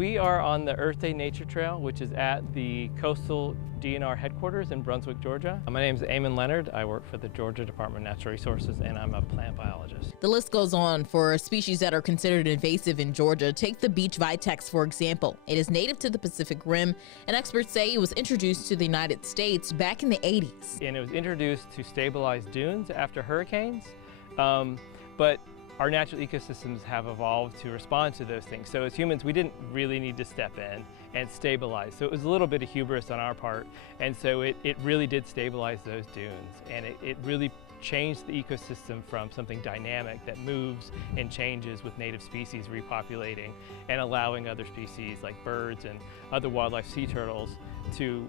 We are on the Earth Day Nature Trail, which is at the Coastal DNR headquarters in Brunswick, Georgia. My name is Eamon Leonard. I work for the Georgia Department of Natural Resources, and I'm a plant biologist. The list goes on for species that are considered invasive in Georgia. Take the beech vitex, for example. It is native to the Pacific Rim, and experts say it was introduced to the United States back in the 80s. And it was introduced to stabilize dunes after hurricanes, but our natural ecosystems have evolved to respond to those things. So as humans, we didn't really need to step in and stabilize. So it was a little bit of hubris on our part. And so it really did stabilize those dunes. And it really changed the ecosystem from something dynamic that moves and changes with native species repopulating and allowing other species like birds and other wildlife, sea turtles, to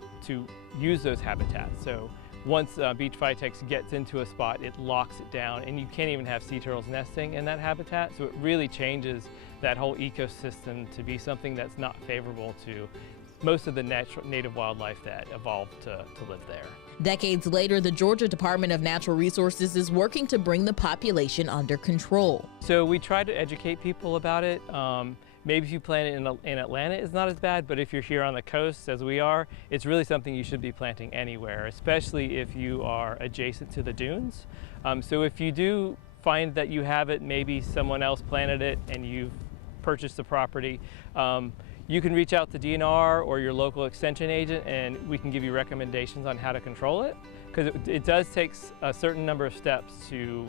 use those habitats. So once beech vitex gets into a spot, it locks it down, and you can't even have sea turtles nesting in that habitat. So it really changes that whole ecosystem to be something that's not favorable to most of the native wildlife that evolved to live there. Decades later, the Georgia Department of Natural Resources is working to bring the population under control. So we try to educate people about it. Maybe if you plant it in Atlanta, it's not as bad, but if you're here on the coast, as we are, it's really something you should be planting anywhere, especially if you are adjacent to the dunes. So if you do find that you have it, maybe someone else planted it and you've purchased the property, you can reach out to DNR or your local extension agent, and we can give you recommendations on how to control it. Because it does take a certain number of steps to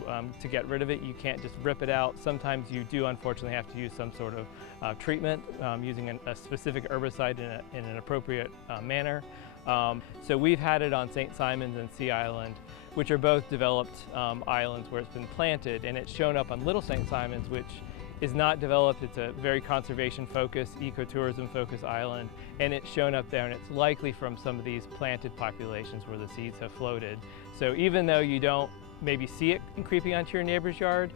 get rid of it. You can't just rip it out. Sometimes you do unfortunately have to use some sort of treatment using a specific herbicide in an appropriate manner. So we've had it on St. Simons and Sea Island, which are both developed islands where it's been planted, and it's shown up on Little St. Simons, which is not developed. It's a very conservation-focused, ecotourism-focused island, and it's shown up there, and it's likely from some of these planted populations where the seeds have floated. So even though you don't maybe see it creeping onto your neighbor's yard,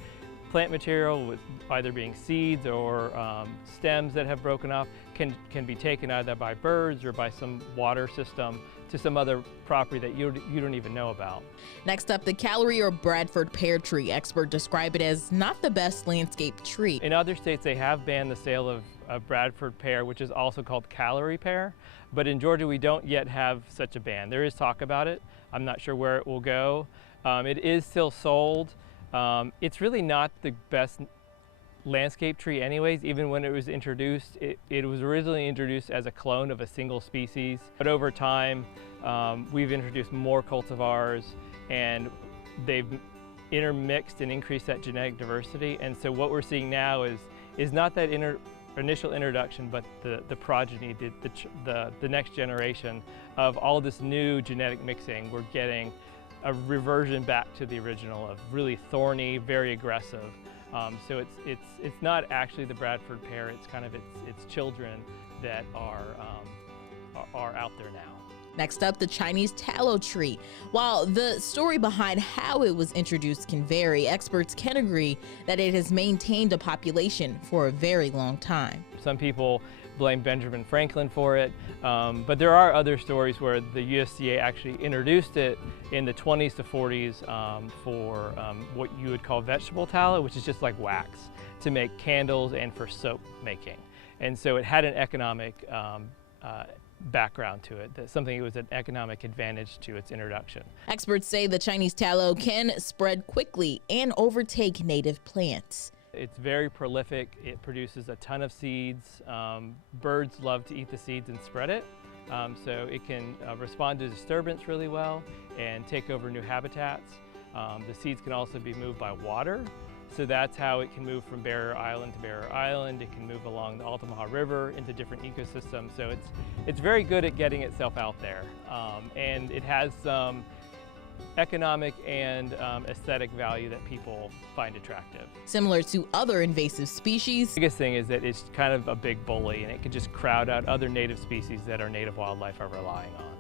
plant material, with either being seeds or stems that have broken off, can be taken either by birds or by some water system to some other property that you don't even know about. Next up, the Callery or Bradford pear tree. Experts describe it as not the best landscape tree. In other states, they have banned the sale of Bradford pear, which is also called Callery pear. But in Georgia, we don't yet have such a ban. There is talk about it. I'm not sure where it will go. It is still sold. It's really not the best landscape tree anyways. Even when it was introduced, it was originally introduced as a clone of a single species. But over time, we've introduced more cultivars, and they've intermixed and increased that genetic diversity. And so what we're seeing now is not that initial introduction, but the progeny, the next generation of all this new genetic mixing. We're getting a reversion back to the original of really thorny, very aggressive. So it's not actually the Bradford pear. It's kind of its children that are out there now. Next up, the Chinese tallow tree. While the story behind how it was introduced can vary, experts can agree that it has maintained a population for a very long time. Some people blame Benjamin Franklin for it, but there are other stories where the USDA actually introduced it in the 20s to 40s for what you would call vegetable tallow, which is just like wax, to make candles and for soap making. And so it had an economic background to it, that something that was an economic advantage to its introduction. Experts say the Chinese tallow can spread quickly and overtake native plants. It's very prolific. It produces a ton of seeds. Birds love to eat the seeds and spread it. So it can respond to disturbance really well and take over new habitats. The seeds can also be moved by water. So that's how it can move from barrier island to barrier island. It can move along the Altamaha River into different ecosystems. So it's very good at getting itself out there. And it has some economic and aesthetic value that people find attractive. Similar to other invasive species, The biggest thing is that it's kind of a big bully, and it can just crowd out other native species that our native wildlife are relying on.